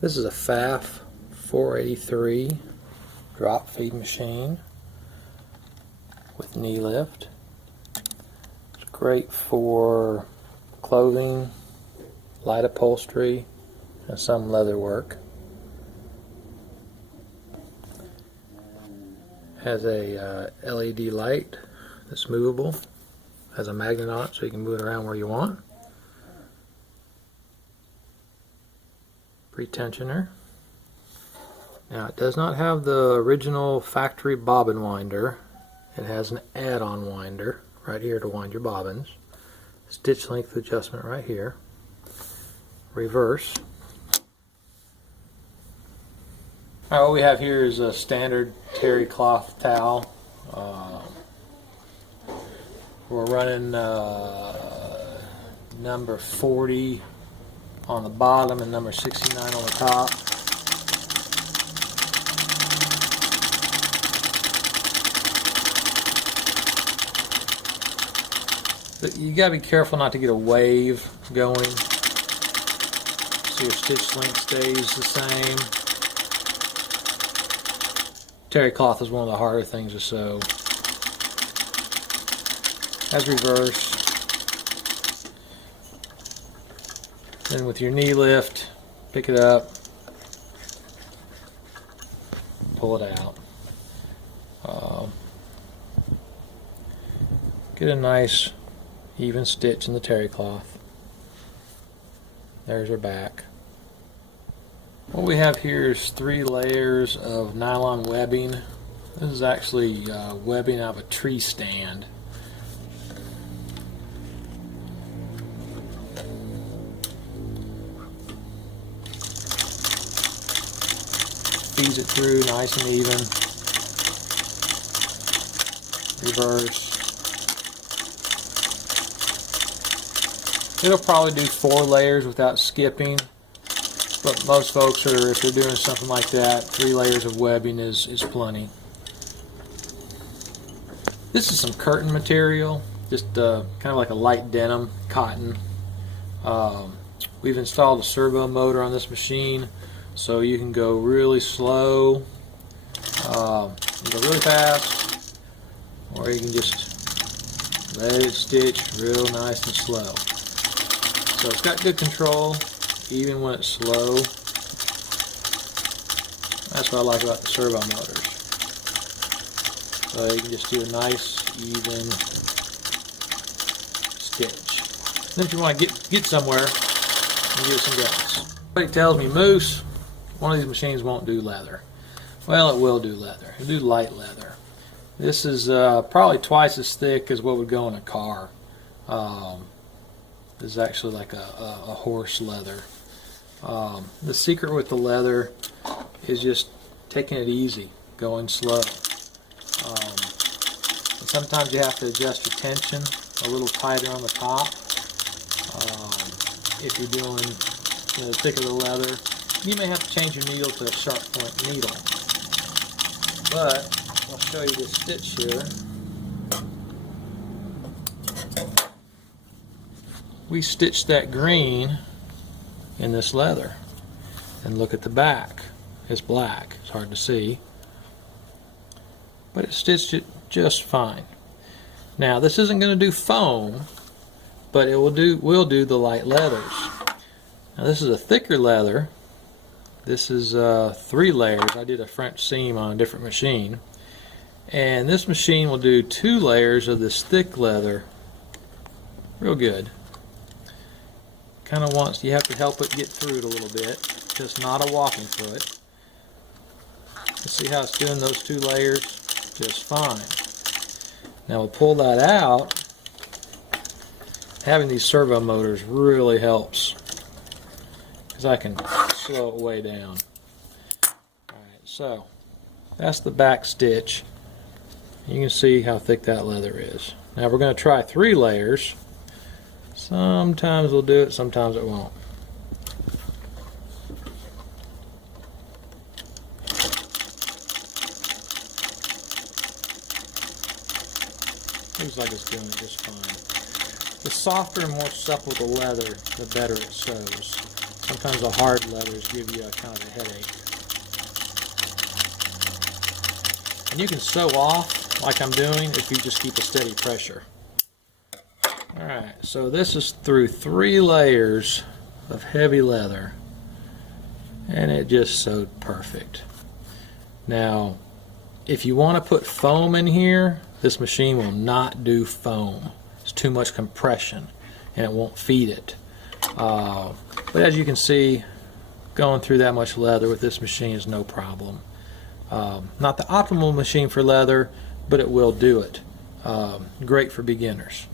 This is a Pfaff 483 drop feed machine with knee lift. It's great for clothing, light upholstery, and some leather work. Has a LED light that's movable. Has a magnet on it so you can move it around where you want. Pre-tensioner. Now it does not have the original factory bobbin winder. It has an add-on winder right here to wind your bobbins. Stitch length adjustment right here. Reverse. Alright, what we have here is a standard terry cloth towel. We're running number 40 on the bottom and number 69 on the top. But you gotta be careful not to get a wave going, so your stitch length stays the same. Terry cloth is one of the harder things to sew. Has reverse. Then with your knee lift, pick it up, pull it out. Get a nice even stitch in the terry cloth. There's our back. What we have here is 3 layers of nylon webbing. This is actually webbing out of a tree stand. Feeds it through nice and even. Reverse. It'll probably do 4 layers without skipping, but most folks are, if they're doing something like that, 3 layers of webbing is plenty. This is some curtain material, just kind of like a light denim cotton. We've installed a servo motor on this machine, so you can go really slow, you can go really fast, or you can just let it stitch real nice and slow. So it's got good control, even when it's slow. That's what I like about the servo motors. So you can just do a nice, even stitch. Then if you want to get somewhere, you give it some gas. Somebody tells me, Moose, one of these machines won't do leather. Well, it will do leather. It'll do light leather. This is probably twice as thick as what would go in a car. This is actually like a horse leather. The secret with the leather is just taking it easy, going slow. And sometimes you have to adjust your tension a little tighter on the top. If you're doing the thicker the leather, you may have to change your needle to a sharp point needle. But I'll show you this stitch here. We stitched that green in this leather, and look at the back. It's black, it's hard to see, but it stitched it just fine. Now this isn't going to do foam, but it will do the light leathers. Now this is a thicker leather. This is 3 layers. I did a French seam on a different machine, and this machine will do 2 layers of this thick leather real good. Kind of wants, you have to help it get through it a little bit, just not a walking foot. You see how it's doing those 2 layers just fine. Now we'll pull that out. Having these servo motors really helps, because I can slow it way down. Alright, so that's the back stitch. You can see how thick that leather is. Now we're going to try 3 layers. Sometimes we'll do it, sometimes it won't. Looks like it's doing it just fine. The softer and more supple the leather, the better it sews. Sometimes the hard leathers give you a kind of a headache. And you can sew off like I'm doing if you just keep a steady pressure. Alright, so this is through 3 layers of heavy leather, and it just sewed perfect. Now, if you want to put foam in here, this machine will not do foam. It's too much compression and it won't feed it. But as you can see, going through that much leather with this machine is no problem. Not the optimal machine for leather, but it will do it. Great for beginners.